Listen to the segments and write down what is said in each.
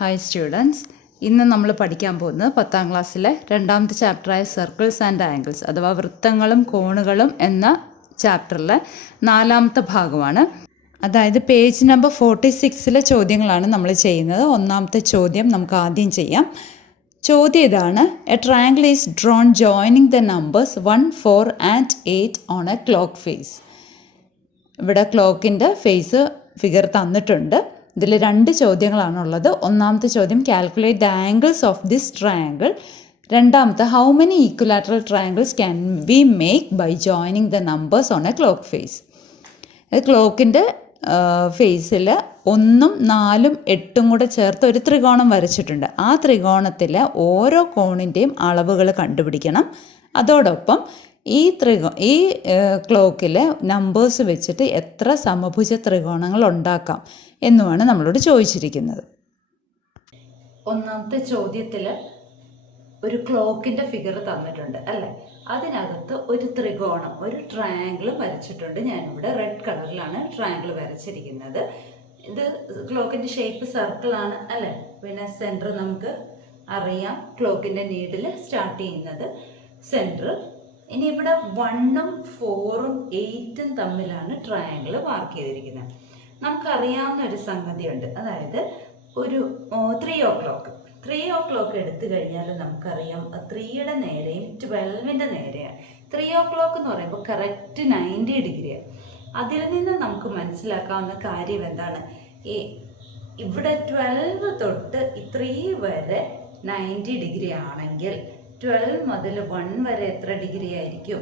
Hi students, ഇന്ന് നമ്മൾ പഠിക്കാൻ പോകുന്നത് 10ാം ക്ലാസ്സിലെ രണ്ടാമത്തെ ചാപ്റ്ററായ സർക്കിൾസ് ആൻഡ് ആംഗിൾസ് അഥവാ വൃത്തങ്ങളും കോണുകളും എന്ന ചാപ്റ്ററിലെ 4ാമത്തെ ഭാഗമാണ്. അതായത് പേജ് നമ്പർ 46 ചോദ്യങ്ങളാണ് നമ്മൾ ചെയ്യുന്നത്. ഒന്നാമത്തെ ചോദ്യം നമുക്ക് ആദ്യം ചെയ്യാം. ചോദ്യം ഇതാണ്: a triangle is drawn joining the numbers 1, 4 and 8 on a clock face. ഇവിടെ ക്ലോക്കിൻ്റെ ഫേസ് ഫിഗർ തന്നിട്ടുണ്ട്. ഇതിൽ 2 ചോദ്യങ്ങളാണുള്ളത്. ഒന്നാമത്തെ ചോദ്യം calculate the angles of this triangle. രണ്ടാമത്തെ how many equilateral triangles can we make by joining the numbers on a clock face. ക്ലോക്കിൻ്റെ ഫേസിൽ 1, 4, 8 കൂടെ ചേർത്ത് ഒരു ത്രികോണം വരച്ചിട്ടുണ്ട്. ആ ത്രികോണത്തിലെ ഓരോ കോണിൻ്റെയും അളവുകൾ കണ്ടുപിടിക്കണം. അതോടൊപ്പം ഈ ക്ലോക്കിലെ നമ്പേഴ്സ് വെച്ചിട്ട് എത്ര സമഭുജ ത്രികോണങ്ങൾ ഉണ്ടാക്കാം എന്നുമാണ് നമ്മളോട് ചോദിച്ചിരിക്കുന്നത്. ഒന്നാമത്തെ ചോദ്യത്തിൽ ഒരു ക്ലോക്കിൻ്റെ ഫിഗർ തന്നിട്ടുണ്ട് അല്ലേ? അതിനകത്ത് ഒരു ത്രികോണം, ഒരു ട്രയാങ്കിൾ വരച്ചിട്ടുണ്ട്. ഞാനിവിടെ റെഡ് കളറിലാണ് ട്രയാങ്കിൾ വരച്ചിരിക്കുന്നത്. ഇത് ക്ലോക്കിൻ്റെ ഷേപ്പ് സർക്കിളാണ് അല്ലേ? പിന്നെ സെൻറ്റർ നമുക്ക് അറിയാം. ക്ലോക്കിൻ്റെ നീഡിൽ സ്റ്റാർട്ട് ചെയ്യുന്നത് സെൻറ്റർ. ഇനി ഇവിടെ 1ഉം 4ഉം 8ഉം തമ്മിലാണ് ട്രയാങ്കിൾ മാർക്ക് ചെയ്തിരിക്കുന്നത്. നമുക്കറിയാവുന്ന ഒരു സംഗതിയുണ്ട്. അതായത് ഒരു 3 o'clock എടുത്തു കഴിഞ്ഞാൽ നമുക്കറിയാം 3യുടെ നേരെയും 12ൻ്റെ നേരെയാണ്. 3 o'clock എന്ന് പറയുമ്പോൾ കറക്റ്റ് 90 ഡിഗ്രിയാണ്. അതിൽ നിന്ന് നമുക്ക് മനസ്സിലാക്കാവുന്ന കാര്യം എന്താണ്? ഇവിടെ 12 തൊട്ട് 3 വരെ 90 ഡിഗ്രി ആണെങ്കിൽ 12 മുതൽ 1 വരെ എത്ര ഡിഗ്രി ആയിരിക്കും?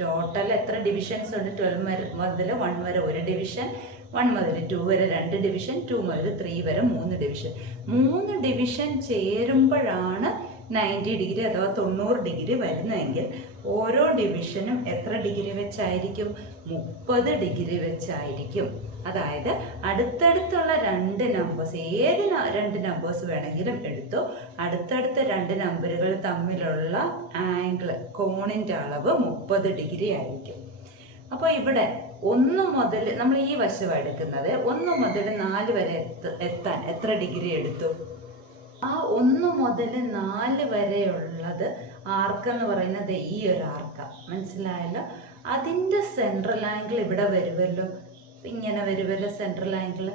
ടോട്ടൽ എത്ര ഡിവിഷൻസ് ഉണ്ട്? 12 മുതൽ 1 വരെ 1 ഡിവിഷൻ, 1 മുതൽ 2 വരെ 2 ഡിവിഷൻ, 2 മുതൽ 3 വരെ 3 ഡിവിഷൻ. 3 ഡിവിഷൻ ചേരുമ്പോഴാണ് 90 ഡിഗ്രി അഥവാ 90 ഡിഗ്രി വരുന്നതെങ്കിൽ ഓരോ ഡിവിഷനും എത്ര ഡിഗ്രി വെച്ചായിരിക്കും? 30 ഡിഗ്രി വെച്ചായിരിക്കും. അതായത് അടുത്തടുത്തുള്ള 2 നമ്പേഴ്സ്, ഏത് 2 നമ്പേഴ്സ് വേണമെങ്കിലും എടുത്തോ, അടുത്തടുത്ത 2 നമ്പറുകൾ തമ്മിലുള്ള ആംഗിൾ, കോണിൻ്റെ അളവ് 30 ഡിഗ്രി ആയിരിക്കും. അപ്പോൾ ഇവിടെ 1 മുതൽ, നമ്മൾ ഈ വശമാണ് എടുക്കുന്നത്, 1 മുതൽ 4 വരെ എത്താൻ എത്ര ഡിഗ്രി എടുത്തു? ആ 1 മുതൽ 4 വരെയുള്ളത് ആർക്കെന്ന് പറയുന്നത് ഈ ഒരു ആർക്ക. മനസ്സിലായല്ലോ? അതിൻ്റെ സെൻട്രൽ ആംഗിൾ ഇവിടെ വരുമല്ലോ, ഇങ്ങനെ വരുമല്ലോ സെൻട്രൽ ആംഗിൾ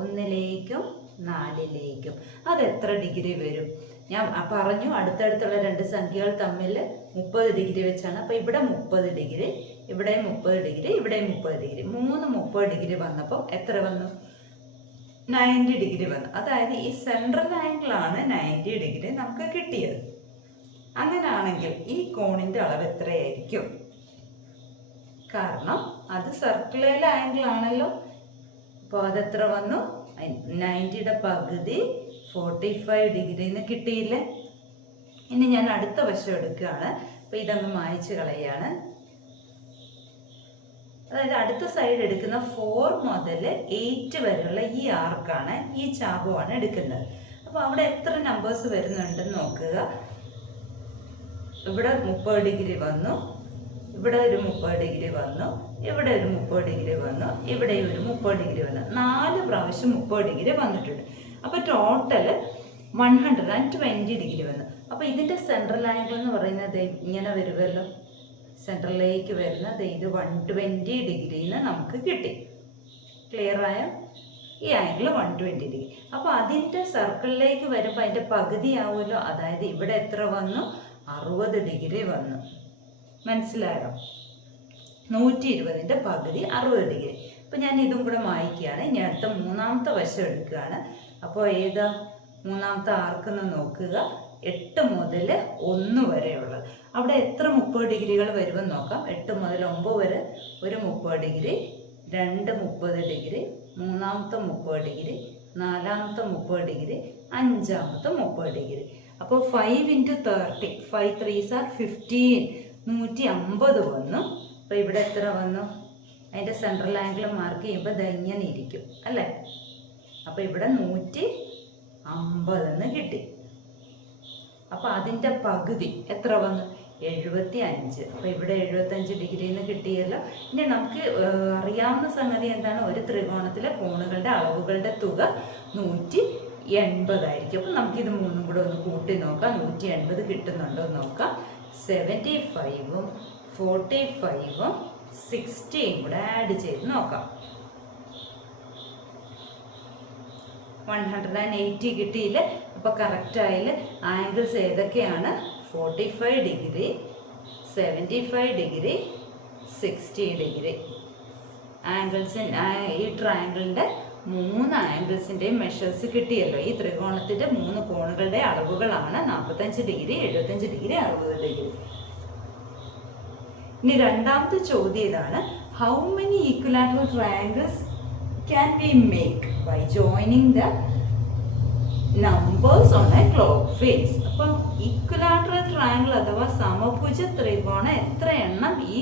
1ലേക്കും 4ലേക്കും. അതെത്ര ഡിഗ്രി വരും? ഞാൻ പറഞ്ഞു, അടുത്തടുത്തുള്ള 2 സംഖ്യകൾ തമ്മിൽ 30 ഡിഗ്രി വെച്ചാണ്. അപ്പോൾ ഇവിടെ 30 ഡിഗ്രി, ഇവിടെ 30 ഡിഗ്രി, ഇവിടെ 30 ഡിഗ്രി. 3 30 ഡിഗ്രി വന്നപ്പോൾ എത്ര വന്നു? 90 ഡിഗ്രി വന്നു. അതായത് ഈ സെൻട്രൽ ആംഗിളാണ് 90 ഡിഗ്രി നമുക്ക് കിട്ടിയത്. അങ്ങനെയാണെങ്കിൽ ഈ കോണിൻ്റെ അളവ് എത്രയായിരിക്കും? കാരണം അത് സർക്കുലർ ആംഗിൾ ആണല്ലോ. അപ്പോൾ അതെത്ര വന്നു? 90യുടെ പകുതി 45 ഡിഗ്രിന്ന് കിട്ടിയില്ലേ? ഇനി ഞാൻ അടുത്ത വശം എടുക്കുകയാണ്. അപ്പോൾ ഇതങ്ങ് മായ്ച്ച് കളയാണ്. അതായത് അടുത്ത സൈഡ് എടുക്കുന്ന 4 മുതൽ 8 വരെയുള്ള ഈ ആർക്കാണ്, ഈ ചാപമാണ് എടുക്കുന്നത്. അപ്പോൾ അവിടെ എത്ര നമ്പേഴ്സ് വരുന്നുണ്ടെന്ന് നോക്കുക. ഇവിടെ 30 ഡിഗ്രി വന്നു, ഇവിടെ ഒരു 30 ഡിഗ്രി വന്നു, ഇവിടെ ഒരു 30 ഡിഗ്രി വന്നു, ഇവിടെ ഒരു 30 ഡിഗ്രി വന്നു. 4 പ്രാവശ്യം 30 ഡിഗ്രി വന്നിട്ടുണ്ട്. അപ്പോൾ ടോട്ടൽ 120 ഡിഗ്രി വന്നു. അപ്പോൾ ഇതിൻ്റെ സെൻട്രൽ ആംഗിൾ എന്ന് പറയുന്നത് ഇങ്ങനെ വരുമല്ലോ, സെൻട്രലിലേക്ക് വരുന്നത് ഇത് 120 ഡിഗ്രിന്ന് നമുക്ക് കിട്ടി. ക്ലിയർ ആയോ? ഈ ആംഗിൾ 120 ഡിഗ്രി. അപ്പോൾ അതിൻ്റെ സർക്കിളിലേക്ക് വരുമ്പോൾ അതിൻ്റെ പകുതി ആവുമല്ലോ. അതായത് ഇവിടെ എത്ര വന്നു? 60 ഡിഗ്രി വന്നു. മനസ്സിലായോ? 120ൻ്റെ പകുതി 60 ഡിഗ്രി. അപ്പോൾ ഞാൻ ഇതും കൂടെ മായ്ക്കുകയാണ്. ഇനി അടുത്ത 3ാമത്തെ വശം എടുക്കുകയാണ്. അപ്പോൾ ഏതാ 3ാമത്തെ ആർക്കെന്ന് നോക്കുക. 8 മുതൽ 1 വരെയുള്ളത്. അവിടെ എത്ര 30 ഡിഗ്രികൾ വരുമെന്ന് നോക്കാം. 8 മുതൽ 9 വരെ ഒരു 30 ഡിഗ്രി, 2 30 ഡിഗ്രി, 3ാമത്തെ 30 ഡിഗ്രി, 4ാമത്തെ 30 ഡിഗ്രി, 5ാമത്തെ 30 ഡിഗ്രി. അപ്പോൾ 5 × 30, 5 3s are 15, 150 വന്നു. അപ്പോൾ ഇവിടെ എത്ര വന്നു? അതിൻ്റെ സെൻട്രൽ ആംഗിൾ മാർക്ക് ചെയ്യുമ്പോൾ ഇത് ഇങ്ങനെ ഇരിക്കും അല്ലേ? അപ്പോൾ ഇവിടെ 150 കിട്ടി. അപ്പോൾ അതിൻ്റെ പകുതി എത്ര വന്നു? 75. അപ്പോൾ ഇവിടെ 75 ഡിഗ്രിന്ന് കിട്ടിയല്ലോ. ഇനി നമുക്ക് അറിയാവുന്ന സംഗതി എന്താണ്? ഒരു ത്രികോണത്തിലെ കോണുകളുടെ അളവുകളുടെ തുക 120 180 ആയിരിക്കും. അപ്പം നമുക്കിത് മൂന്നും കൂടെ ഒന്ന് കൂട്ടി നോക്കാം. 180 കിട്ടുന്നുണ്ടോ എന്ന് നോക്കാം. 75ഉം 45ഉം 60യും കൂടെ ആഡ് ചെയ്ത് നോക്കാം. 180 കിട്ടിയില്ലേ? അപ്പോൾ കറക്റ്റായില്ല. ആംഗിൾസ് ഏതൊക്കെയാണ്? 45 ഡിഗ്രി, 75 ഡിഗ്രി, 60 ഡിഗ്രി. ആംഗിൾസ് ഈ ട്രയാങ്കിളിൻ്റെ 3 ആംഗിൾസിൻ്റെയും മെഷേഴ്സ് കിട്ടിയല്ലോ. ഈ ത്രികോണത്തിൻ്റെ 3 കോണുകളുടെ അളവുകളാണ് 45 ഡിഗ്രി, 75 ഡിഗ്രി, 60 ഡിഗ്രി. ഇനി രണ്ടാമത്തെ ചോദ്യം ഇതാണ്: how many equilateral triangles can we make by joining the numbers on a clock face? അപ്പം ഈക്വലാറ്ററൽ ട്രയാങ്കിൾ അഥവാ സമഭുജ ത്രികോണം എത്ര എണ്ണം ഈ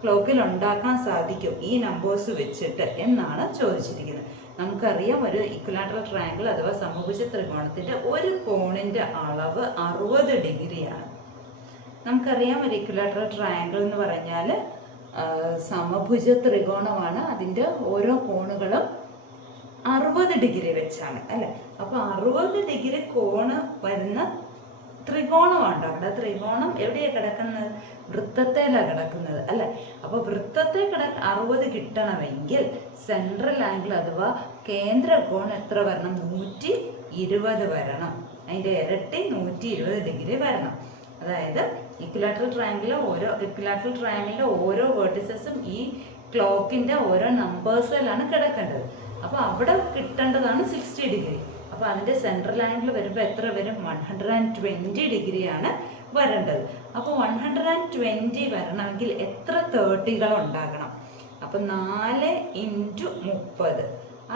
ക്ലോക്കിൽ ഉണ്ടാക്കാൻ സാധിക്കും ഈ നമ്പേഴ്സ് വെച്ചിട്ട് എന്നാണ് ചോദിച്ചിരിക്കുന്നത്. നമുക്കറിയാം ഒരു ഈക്വലാറ്ററൽ ട്രയാങ്കിൾ അഥവാ സമഭുജ ത്രികോണത്തിൻ്റെ ഒരു കോണിൻ്റെ അളവ് 60 ഡിഗ്രിയാണ്. നമുക്കറിയാം ഒരു ഈക്വലാറ്ററൽ ട്രയാങ്കിൾ എന്ന് പറഞ്ഞാൽ സമഭുജ ത്രികോണമാണ്. അതിൻ്റെ ഓരോ കോണുകളും 60 ഡിഗ്രി വെച്ചാണ് അല്ലേ. അപ്പോൾ 60 ഡിഗ്രി കോണ് വരുന്ന ത്രികോണമാണ് ഉണ്ടാക്കുന്നത്. ത്രികോണം എവിടെയാണ് കിടക്കുന്നത്? വൃത്തത്തിലാണ് കിടക്കുന്നത് അല്ലേ. അപ്പോൾ വൃത്തത്തെ 60 കിട്ടണമെങ്കിൽ സെൻട്രൽ ആംഗിൾ അഥവാ കേന്ദ്ര കോൺ എത്ര വരണം? 120 വരണം. അതിൻ്റെ ഇരട്ടി 120 ഡിഗ്രി വരണം. അതായത് ഈക്വലാറ്ററൽ ട്രയാങ്കിളിലെ ഓരോ വേർട്ടിസസും ഈ ക്ലോക്കിൻ്റെ ഓരോ നമ്പേഴ്സിലാണ് കിടക്കേണ്ടത്. അപ്പോൾ അവിടെ കിട്ടേണ്ടതാണ് 60 ഡിഗ്രി. അപ്പോൾ അതിൻ്റെ സെൻട്രൽ ആംഗിൾ വരുമ്പോൾ എത്ര വരും? 120 ഡിഗ്രിയാണ് വരേണ്ടത്. അപ്പോൾ 120 വരണമെങ്കിൽ എത്ര 30കൾ ഉണ്ടാകണം? അപ്പോൾ 4 × 30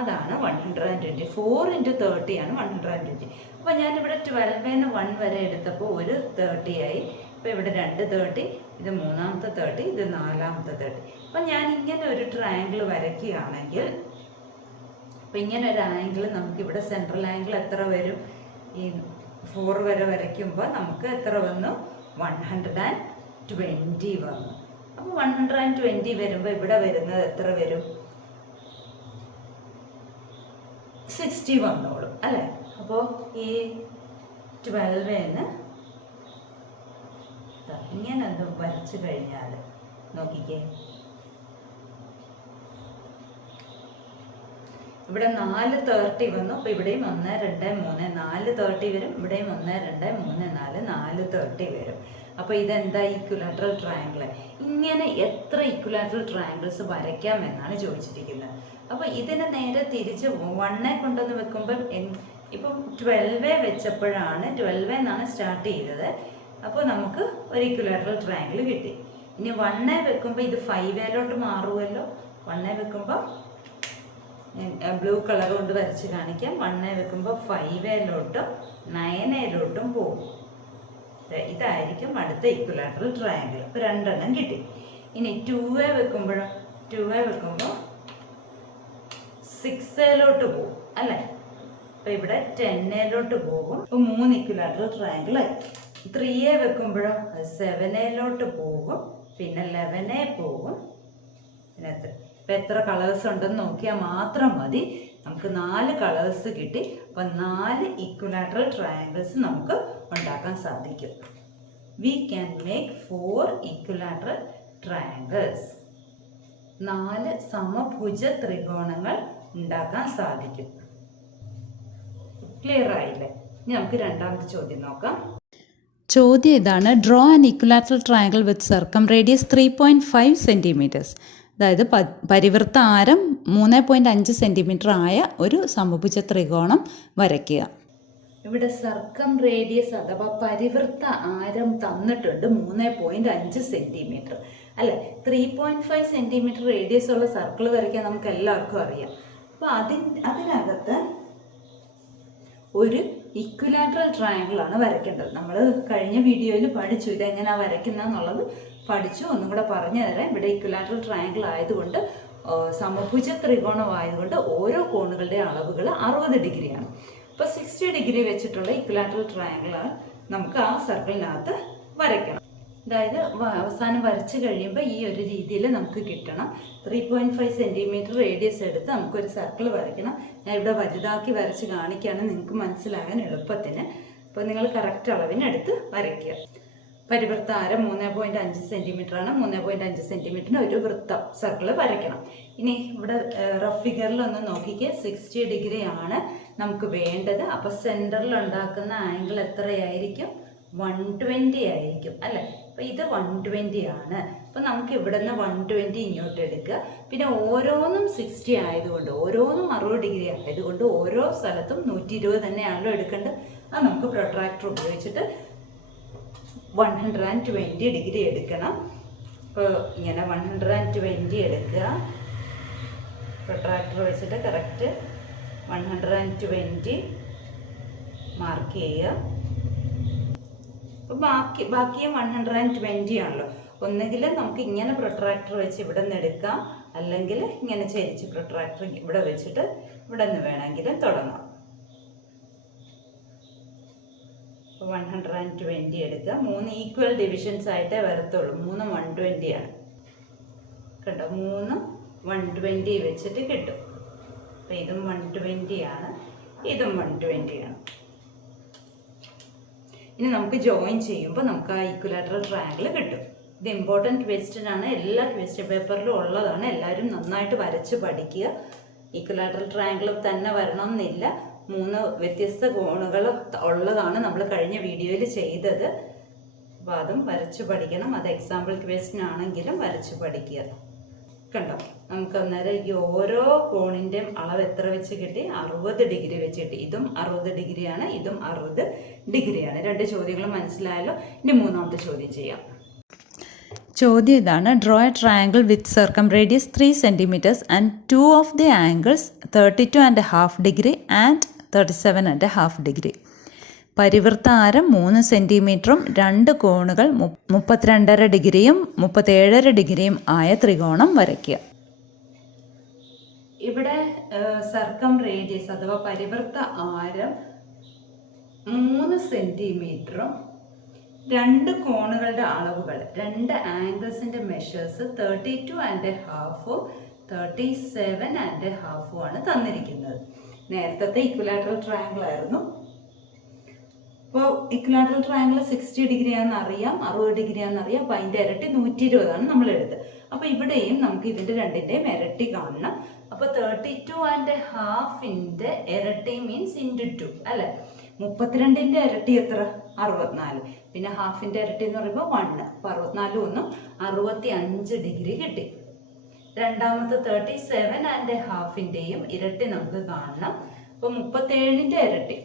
അതാണ് 120. 4 × 30 ആണ് 120. അപ്പോൾ ഞാനിവിടെ 12 1 വരെ എടുത്തപ്പോൾ ഒരു 30 ആയി. അപ്പോൾ ഇവിടെ 2 30, ഇത് മൂന്നാമത്തെ 30, ഇത് നാലാമത്തെ 30. അപ്പം ഞാൻ ഇങ്ങനെ ഒരു ട്രയാങ്കിൾ വരയ്ക്കുകയാണെങ്കിൽ, അപ്പം ഇങ്ങനെ ഒരു ആംഗിൾ നമുക്കിവിടെ സെൻട്രൽ ആംഗിൾ എത്ര വരും? ഈ 4 വരെ വരയ്ക്കുമ്പോൾ നമുക്ക് എത്ര വന്നു? 120 വന്നു. അപ്പോൾ 120 വരുമ്പോൾ ഇവിടെ വരുന്നത് എത്ര വരും? 60 വന്നോളും അല്ലേ. അപ്പോൾ ഈ 12 ഇങ്ങനെ ഒന്ന് വരച്ചു കഴിഞ്ഞാൽ നോക്കിക്കേ, ഇവിടെ 4 30 വന്നു. അപ്പോൾ ഇവിടെയും 1 2 3 4 30 വരും. ഇവിടെയും 1 2 3 4 4 30 വരും. അപ്പോൾ ഇതെന്താ? Equilateral triangle. ഇങ്ങനെ എത്ര ഈക്വലാറ്ററൽ ട്രയാങ്കിൾസ് വരയ്ക്കാം എന്നാണ് ചോദിച്ചിരിക്കുന്നത്. അപ്പോൾ ഇതിനെ നേരെ തിരിച്ച് 1 കൊണ്ടുവന്ന് വെക്കുമ്പം ഇപ്പം 12 വെച്ചപ്പോഴാണ് 12 എന്നാണ് സ്റ്റാർട്ട് ചെയ്തത്. അപ്പോൾ നമുക്ക് ഒരു ഈക്വലാറ്ററൽ ട്രയാങ്കിൾ കിട്ടി. ഇനി 1 വെക്കുമ്പോൾ ഇത് 5 മാറുമല്ലോ. 1 വെക്കുമ്പോൾ ബ്ലൂ കളർ കൊണ്ട് വരച്ച് കാണിക്കാം. 1 വെക്കുമ്പോൾ 5 9 പോകും. ഇതായിരിക്കും അടുത്ത ഈക്വലാറ്ററൽ ട്രയാങ്കിൾ. ഇപ്പോൾ 2 കിട്ടി. ഇനി 2 വെക്കുമ്പോഴോ 2 വെക്കുമ്പോൾ 6 പോകും അല്ലേ. അപ്പോൾ ഇവിടെ 10 പോകും. ഇപ്പോൾ 3 ഈക്വലാറ്ററൽ ട്രയാങ്കിൾ ആയി. 3 വെക്കുമ്പോഴോ 7 പോകും. പിന്നെ 11 പോകും. ഇതിനകത്ത് ഇപ്പം എത്ര കളേഴ്സ് ഉണ്ടെന്ന് നോക്കിയാൽ മാത്രം മതി. നമുക്ക് 4 കളേഴ്സ് കിട്ടി. അപ്പം 4 ഈക്വലാറ്ററൽ ട്രയാങ്കിൾസ് നമുക്ക് ഉണ്ടാക്കാൻ സാധിക്കും. We can make 4 equilateral triangles. 4 സമഭുജ ത്രികോണങ്ങൾ ഉണ്ടാക്കാൻ സാധിക്കും. ക്ലിയർ ആയില്ലേ? ഇനി നമുക്ക് രണ്ടാമത്തെ ചോദ്യം നോക്കാം. ചോദ്യം ഇതാണ്: draw an equilateral triangle with circum radius 3.5 centimetres. അതായത് പരിവൃത്ത ആരം 3.5 സെൻറ്റിമീറ്റർ ആയ ഒരു സമഭുജ ത്രികോണം വരയ്ക്കുക. ഇവിടെ സർക്കം റേഡിയസ് അഥവാ പരിവൃത്ത ആരം തന്നിട്ടുണ്ട് 3.5 സെൻറ്റിമീറ്റർ അല്ലേ. 3.5 സെൻറ്റിമീറ്റർ റേഡിയസ് ഉള്ള സർക്കിൾ വരയ്ക്കാൻ നമുക്ക് എല്ലാവർക്കും അറിയാം. അപ്പോൾ അതിനകത്ത് ഒരു ഇക്വിലാറ്ററൽ ട്രയാങ്കിൾ ആണ് വരയ്ക്കേണ്ടത്. നമ്മൾ കഴിഞ്ഞ വീഡിയോയിൽ പഠിച്ചു ഇതെങ്ങനെയാണ് വരയ്ക്കുന്നതെന്നുള്ളത് പഠിച്ചു. ഒന്നും കൂടെ പറഞ്ഞു തരാം. ഇവിടെ ഇക്വിലാറ്ററൽ ട്രയാങ്കിൾ ആയതുകൊണ്ട് സമഭുജ ത്രികോണമായതുകൊണ്ട് ഓരോ കോണുകളുടെ അളവുകൾ 60 ഡിഗ്രിയാണ്. അപ്പോൾ 60 ഡിഗ്രി വെച്ചിട്ടുള്ള ഇക്വിലാറ്ററൽ ട്രയാങ്കിൾ നമുക്ക് ആ സർക്കിളിനകത്ത് വരയ്ക്കണം. അതായത് അവസാനം വരച്ച് കഴിയുമ്പോൾ ഈ ഒരു രീതിയിൽ നമുക്ക് കിട്ടണം. 3.5 സെൻറ്റിമീറ്റർ റേഡിയസ് എടുത്ത് നമുക്കൊരു സർക്കിൾ വരയ്ക്കണം. ഞാൻ ഇവിടെ വലുതാക്കി വരച്ച് കാണിക്കുകയാണ് നിങ്ങൾക്ക് മനസ്സിലാകാൻ എളുപ്പത്തിന്. അപ്പോൾ നിങ്ങൾ കറക്റ്റ് അളവിനെടുത്ത് വരയ്ക്കുക. പരിവൃത്ത ആരം 3.5 സെൻറ്റിമീറ്റർ ആണ്. 3.5 സെൻറ്റിമീറ്ററിന് ഒരു വൃത്തം സർക്കിൾ വരയ്ക്കണം. ഇനി ഇവിടെ റഫ് ഫിഗറിൽ ഒന്ന് നോക്കിക്കേ, 60 ഡിഗ്രി ആണ് നമുക്ക് വേണ്ടത്. അപ്പോൾ സെൻറ്ററിൽ ഉണ്ടാക്കുന്ന ആംഗിൾ എത്രയായിരിക്കും? 120 ആയിരിക്കും അല്ലേ? അപ്പോൾ ഇത് 120 ആണ്. അപ്പോൾ നമുക്ക് ഇവിടെ നിന്ന് 120 ഇങ്ങോട്ട് എടുക്കുക. പിന്നെ ഓരോന്നും 60 ആയതുകൊണ്ട്, ഓരോന്നും 60 ഡിഗ്രി ആയതുകൊണ്ട് ഓരോ സ്ഥലത്തും 120 തന്നെയാണല്ലോ എടുക്കേണ്ടത്. അത് നമുക്ക് പ്രൊട്രാക്ടർ ഉപയോഗിച്ചിട്ട് 120 ഡിഗ്രി എടുക്കണം. അപ്പോൾ ഇങ്ങനെ 120 എടുക്കുക. പ്രൊട്രാക്ടർ വെച്ചിട്ട് കറക്റ്റ് 120 മാർക്ക് ചെയ്യുക. അപ്പോൾ ബാക്കിയും 120 ആണല്ലോ. ഒന്നുകിൽ നമുക്ക് ഇങ്ങനെ പ്രൊട്രാക്ടർ വെച്ച് ഇവിടെ നിന്ന് എടുക്കാം, അല്ലെങ്കിൽ ഇങ്ങനെ ചരിച്ച് പ്രൊട്രാക്ടർ ഇവിടെ വെച്ചിട്ട് ഇവിടെ നിന്ന് വേണമെങ്കിലും തുടങ്ങാം. 120 എടുക്കുക. 3 ഈക്വൽ ഡിവിഷൻസ് ആയിട്ടേ വരത്തുള്ളൂ. 3 120 ആണ് കേട്ടോ. 3 120 വെച്ചിട്ട് കിട്ടും. അപ്പം ഇതും 120 ആണ്, ഇതും 120 ആണ്. ഇനി നമുക്ക് ജോയിൻ ചെയ്യുമ്പോൾ നമുക്ക് ആ ഈക്വലാറ്ററൽ ട്രയാങ്കിൾ കിട്ടും. ഇത് ഇമ്പോർട്ടൻറ്റ് ക്വസ്റ്റ്യൻ ആണ്, എല്ലാ ക്വസ്റ്റ്യൻ പേപ്പറിലും ഉള്ളതാണ്. എല്ലാവരും നന്നായിട്ട് വരച്ച് പഠിക്കുക. ഈക്വലാറ്ററൽ ട്രയാങ്കിൾ തന്നെ വരണം എന്നില്ല, 3 വ്യത്യസ്ത കോണുകൾ ഉള്ളതാണ് നമ്മൾ കഴിഞ്ഞ വീഡിയോയിൽ ചെയ്തത്. അപ്പോൾ അതും വരച്ച് പഠിക്കണം. അത് എക്സാമ്പിൾ ക്വസ്റ്റ്യൻ ആണെങ്കിലും വരച്ച് പഠിക്കുക. കണ്ടോ, നമുക്ക് അന്നേരം ഈ ഓരോ കോണിൻ്റെയും അളവ് എത്ര വെച്ച് കിട്ടി? 60 ഡിഗ്രി വെച്ച് കിട്ടി. ഇതും 60 ഡിഗ്രിയാണ്, ഇതും 60 ഡിഗ്രിയാണ്. 2 ചോദ്യങ്ങൾ മനസ്സിലായല്ലോ. ഇനി 3ാമത്തെ ചോദ്യം ചെയ്യാം. ചോദ്യം ഇതാണ്: draw a triangle with circum radius 3 cm and 2 of the angles 32.5 degree and 37.5 degree. പരിവൃത്ത ആരം 3 സെൻറ്റിമീറ്ററും 2 കോണുകൾ 32.5 ഡിഗ്രിയും 37.5 ഡിഗ്രിയും ആയ ത്രികോണം വരയ്ക്കുക. ഇവിടെ സർക്കം റേഡിയസ് അഥവാ പരിവൃത്ത ആരം 3 സെൻറ്റിമീറ്ററും 2 കോണുകളുടെ അളവുകൾ, 2 ആംഗിൾസിൻ്റെ മെഷേഴ്സ് 32.5 37.5 ആണ് തന്നിരിക്കുന്നത്. നേരത്തെ ഇക്വലാറ്ററൽ ട്രയാങ്കിൾ ആയിരുന്നു. അപ്പോൾ ഇക്വലാറ്ററൽ ട്രയാങ്കിൾ 60 ഡിഗ്രി ആണെന്ന് അറിയാം, 60 ഡിഗ്രി ആണെന്ന് അറിയാം. അപ്പോൾ അതിൻ്റെ ഇരട്ടി 120 ആണ് നമ്മൾ എടുത്തത്. അപ്പോൾ ഇവിടെയും നമുക്ക് ഇതിൻ്റെ രണ്ടിൻ്റെയും ഇരട്ടി കാണണം. അപ്പോൾ 32.5ൻ്റെ ഇരട്ടി മീൻസ് ഇൻറ്റു 2 അല്ലേ? 32ൻ്റെ ഇരട്ടി എത്ര? 64. പിന്നെ ഹാഫിൻ്റെ ഇരട്ടി എന്ന് പറയുമ്പോൾ 1. അപ്പോൾ 64 1 65 ഡിഗ്രി കിട്ടി. രണ്ടാമത്തെ 37.5ൻ്റെയും ഇരട്ടി നമുക്ക് കാണണം. അപ്പോൾ 37ൻ്റെ ഇരട്ടി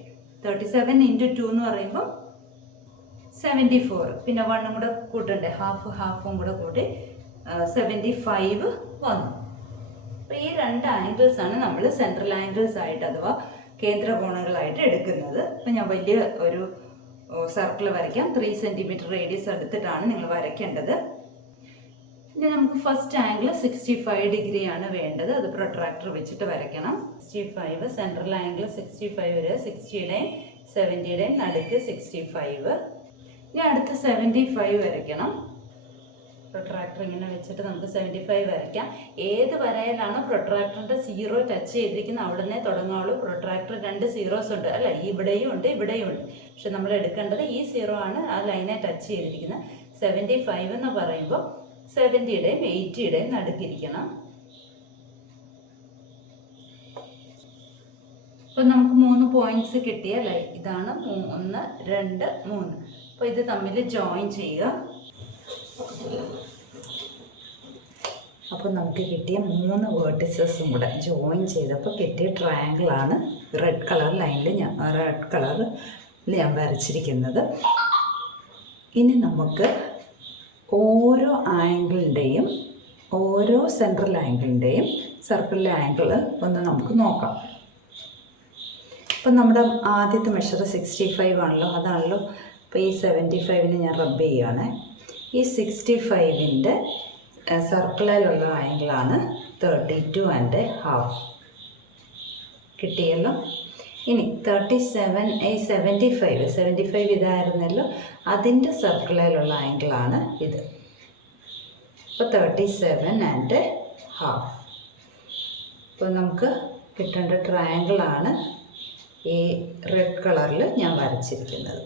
37 × 2 എന്ന് പറയുമ്പോൾ 74. പിന്നെ 1 കൂടെ കൂട്ടണ്ടേ, ഹാഫും കൂടെ കൂട്ടി 75 വന്നു. അപ്പോൾ ഈ 2 ആംഗിൾസ് ആണ് നമ്മൾ സെൻട്രൽ ആംഗിൾസ് ആയിട്ട് അഥവാ കേന്ദ്ര കോണുകളായിട്ട് എടുക്കുന്നത്. അപ്പോൾ ഞാൻ വലിയ ഒരു സർക്കിൾ വരയ്ക്കാം. 3 സെൻറ്റിമീറ്റർ റേഡിയസ് എടുത്തിട്ടാണ് നിങ്ങൾ വരയ്ക്കേണ്ടത്. ഇനി നമുക്ക് ഫസ്റ്റ് ആംഗിൾ 65 ഡിഗ്രി ആണ് വേണ്ടത്. അത് പ്രൊട്രാക്ടർ വെച്ചിട്ട് വരയ്ക്കണം. 65 സെൻട്രൽ ആംഗിൾ 65 വരെ, 60യുടെയും 70യുടെയും നടുക്ക് 65. ഇനി അടുത്ത് 75 വരയ്ക്കണം. പ്രൊട്രാക്ടർ ഇങ്ങനെ വെച്ചിട്ട് നമുക്ക് 75 വരയ്ക്കാം. ഏത് വരയിലാണോ പ്രൊട്രാക്ടറിൻ്റെ 0 ടച്ച് ചെയ്തിരിക്കുന്നത് അവിടെ നിന്നേ തുടങ്ങാവുള്ളൂ. പ്രൊട്രാക്ടർ 2 സീറോസ് ഉണ്ട് അല്ല, ഇവിടെയും ഉണ്ട് ഇവിടെയും ഉണ്ട്. പക്ഷെ നമ്മൾ എടുക്കേണ്ടത് ഈ 0 ആണ് ആ ലൈനെ ടച്ച് ചെയ്തിരിക്കുന്നത്. 75 എന്ന് പറയുമ്പോൾ 70യുടെയും 80യുടെയും നടുക്കിരിക്കണം. അപ്പോൾ നമുക്ക് 3 പോയിന്റ്സ് കിട്ടിയല്ലേ? ഇതാണ് 1 2 3. അപ്പോൾ ഇത് തമ്മിൽ ജോയിൻ ചെയ്യുക. അപ്പോൾ നമുക്ക് കിട്ടിയ 3 വേർട്ടിസസും കൂടെ ജോയിൻ ചെയ്തപ്പോൾ കിട്ടിയ ട്രയാങ്കിളാണ് റെഡ് കളർ ലൈനിൽ ഞാൻ വരച്ചിരിക്കുന്നത്. ഇനി നമുക്ക് ഓരോ ആംഗിളിൻ്റെയും ഓരോ സെൻട്രൽ ആംഗിളിൻ്റെയും സർക്കിളിലെ ആംഗിൾ ഒന്ന് നമുക്ക് നോക്കാം. ഇപ്പം നമ്മുടെ ആദ്യത്തെ മെഷർ 65 ആണല്ലോ, അതാണല്ലോ. അപ്പോൾ ഈ 75ന് ഞാൻ റബ്ബ് ചെയ്യുകയാണ്. ഈ 65ൻ്റെ സർക്കിളിലുള്ള ആംഗിളാണ് 32.5. കിട്ടിയല്ലോ. ഇനി 75 ഇതായിരുന്നല്ലോ, അതിൻ്റെ സർക്കിളിലുള്ള ആംഗിളാണ് ഇത്. അപ്പോൾ 37.5. അപ്പോൾ നമുക്ക് കിട്ടേണ്ട ട്രയാങ്കിളാണ് ഈ റെഡ് കളറിൽ ഞാൻ വരച്ചിരിക്കുന്നത്.